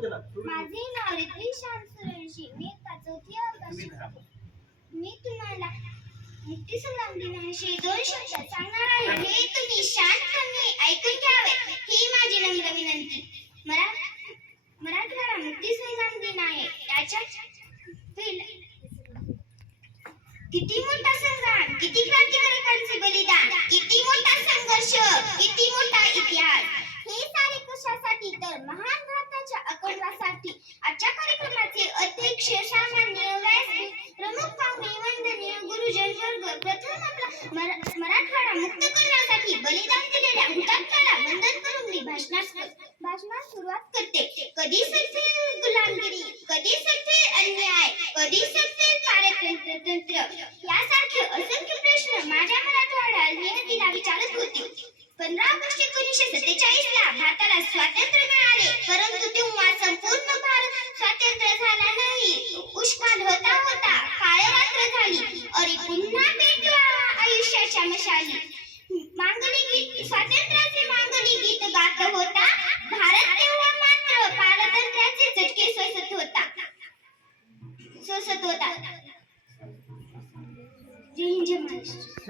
माझे नाव रिद्धी श्याम सुरवंशी. मी इयत्ता चौथी वर्गात. मी तुम्हाला मुक्तीसंग्राम दिनाविषयी 2 शब्द सांगणार आहे. हे तुम्ही शांतपणे ऐकून घ्यावे ही माझी नम्र विनंती. मराठवाडा मुक्तीसंग्राम दिन आहे. याच्यात किती मोठा संग्राम, किती क्रांतिकारकांचे बलिदान, किती मोठा संघर्ष, किती मोठा इतिहास. हे सारे कशासाठी? तर महान भारताच्या अखंडत्वासाठी. आजच्या कार्यक्रमाचे अध्यक्ष सामान्य व्यासपीठ प्रमुख पाहुणे वंदनीय गुरुजन वर्ग, प्रथम आपला मराठवाडा मुक्त करण्यासाठी बलिदान दिलेल्या हुतात्म्याला वंदन करून मी भाषणास सुरुवात करते. कधी सैफेल गुलामगिरी, कधी सैफेल अन्याय, कधी सैफेल पारतंत्र्य यासारखे असंख्य प्रश्न माझ्या मराठवाडा नियतीला विचारत होते. 15 ऑगस्ट 1947 ला भारताला स्वातंत्र्य मिळाले, परंतु तेव्हा संपूर्ण भारत स्वातंत्र्य झाला नाही. उष्काल होता काळ रात्र झाली. अरे पुन्हा पेटवा आयुष्याच्या मशाली. मांगली गीत, स्वातंत्र्याचे मांगली गीत गात होता भारत. तेव्हा मात्र पारतंत्र्याचे झटके सोसत होता. जय हिंद, जय महाराष्ट्र.